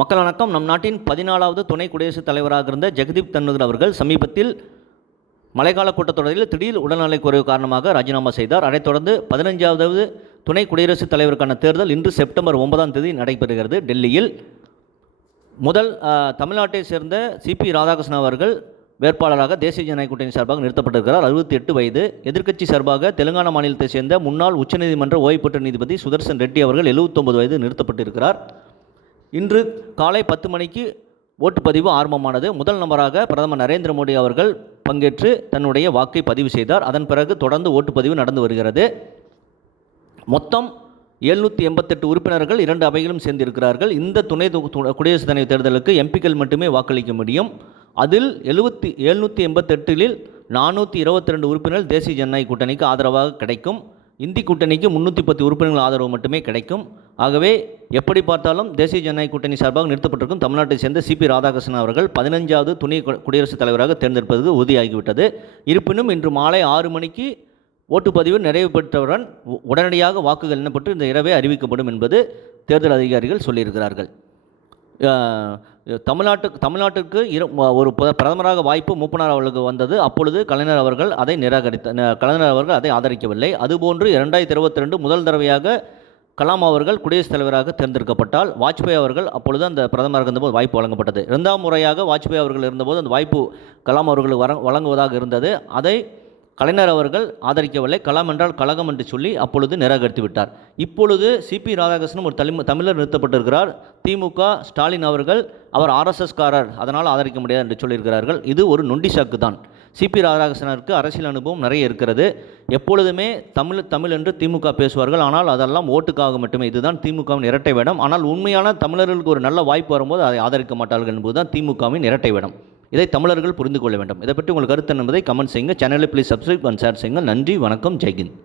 மக்கள் வணக்கம். நம் நாட்டின் 14வது துணை குடியரசுத் தலைவராக இருந்த ஜெகதீப் தன்கர் அவர்கள் சமீபத்தில் மழைக்கால கூட்டத்தொடரில் திடீர் உடல்நலை குறைவு காரணமாக ராஜினாமா செய்தார். அதைத் தொடர்ந்து 15வது துணை குடியரசுத் தலைவருக்கான தேர்தல் இன்று செப்டம்பர் 9ஆம் தேதி நடைபெறுகிறது டெல்லியில். தமிழ்நாட்டை சேர்ந்த சிபி ராதாகிருஷ்ணன் அவர்கள் வேட்பாளராக தேசிய ஜனநாயக கூட்டணி சார்பாக நிறுத்தப்பட்டிருக்கிறார். 68 வயது. எதிர்க்கட்சி சார்பாக தெலுங்கானா மாநிலத்தை சேர்ந்த முன்னாள் உச்சநீதிமன்ற ஓய்வு பெற்ற நீதிபதி சுதர்சன் ரெட்டி அவர்கள் 79 வயது நிறுத்தப்பட்டிருக்கிறார். இன்று காலை 10 மணிக்கு ஓட்டுப்பதிவு ஆரம்பமானது. முதல் நபராக பிரதமர் நரேந்திர மோடி அவர்கள் பங்கேற்று தன்னுடைய வாக்கை பதிவு செய்தார். அதன் பிறகு தொடர்ந்து ஓட்டுப்பதிவு நடந்து வருகிறது. மொத்தம் 788 உறுப்பினர்கள் 2 அவைகளும் சேர்ந்திருக்கிறார்கள். இந்த துணை குடியரசுத் தலைவர் தேர்தலுக்கு எம்பிக்கள் மட்டுமே வாக்களிக்க முடியும். அதில் 788இல் 422 உறுப்பினர்கள் தேசிய ஜனநாயக கூட்டணிக்கு ஆதரவாக கிடைக்கும். இந்தி கூட்டணிக்கு 310 உறுப்பினர்கள் ஆதரவு மட்டுமே கிடைக்கும். ஆகவே எப்படி பார்த்தாலும் தேசிய ஜனநாயக கூட்டணி சார்பாக நிறுத்தப்பட்டிருக்கும் தமிழ்நாட்டை சேர்ந்த சிபி ராதாகிருஷ்ணன் அவர்கள் 15வது துணை குடியரசுத் தலைவராக தேர்ந்தெடுப்பது உறுதியாகிவிட்டது. இருப்பினும் இன்று மாலை 6 மணிக்கு ஓட்டுப்பதிவு நிறைவு பெற்றவுடன் உடனடியாக வாக்குகள் எண்ணப்பட்டு இந்த இரவே அறிவிக்கப்படும் என்பது தேர்தல் அதிகாரிகள் சொல்லியிருக்கிறார்கள். தமிழ்நாட்டுக்கு ஒரு பிரதமராக வாய்ப்பு மூப்பனார் அவர்களுக்கு வந்தது. அப்பொழுது கலைஞர் அவர்கள் அதை ஆதரிக்கவில்லை. அதுபோன்று 2022 முதல் தடவையாக கலாம் அவர்கள் குடியரசுத் தலைவராக தேர்ந்தெடுக்கப்பட்டால் வாஜ்பாய் அவர்கள் அப்பொழுது அந்த பிரதமராக இருந்தபோது வாய்ப்பு வழங்கப்பட்டது. 2ஆம் முறையாக வாஜ்பாய் அவர்கள் இருந்தபோது அந்த வாய்ப்பு கலாம் அவர்களுக்கு வழங்குவதாக இருந்தது. அதை கலைஞர் அவர்கள் ஆதரிக்கவில்லை. கலாம் என்றால் கழகம் என்று சொல்லி அப்பொழுது நிராகரித்து விட்டார். இப்பொழுது சிபி ராதாகிருஷ்ணன் ஒரு தமிழர் நிறுத்தப்பட்டிருக்கிறார். திமுக ஸ்டாலின் அவர்கள் அவர் ஆர்எஸ்எஸ்காரர், அதனால் ஆதரிக்க முடியாது என்று சொல்லியிருக்கிறார்கள். இது ஒரு நொண்டி சாக்கு தான். சிபி ராதாகிருஷ்ணனுக்கு அரசியல் அனுபவம் நிறைய இருக்கிறது. எப்பொழுதுமே தமிழ் என்று திமுக பேசுவார்கள். ஆனால் அதெல்லாம் ஓட்டுக்காக மட்டுமே. இதுதான் திமுகவின் இரட்டை வேடம். ஆனால் உண்மையான தமிழர்களுக்கு ஒரு நல்ல வாய்ப்பு வரும்போது அதை ஆதரிக்க மாட்டார்கள் என்பதுதான் திமுகவின் இரட்டை வேடம். இதை தமிழர்கள் புரிந்து கொள்ள வேண்டும். இதை பற்றி உங்கள் கருத்து என்பதை கமெண்ட் செய்யுங்க. சேனலை ப்ளீஸ் சப்ஸ்கிரைப் அண்ட் ஷேர் செய்யுங்கள். நன்றி, வணக்கம், ஜெய்ஹிந்த்.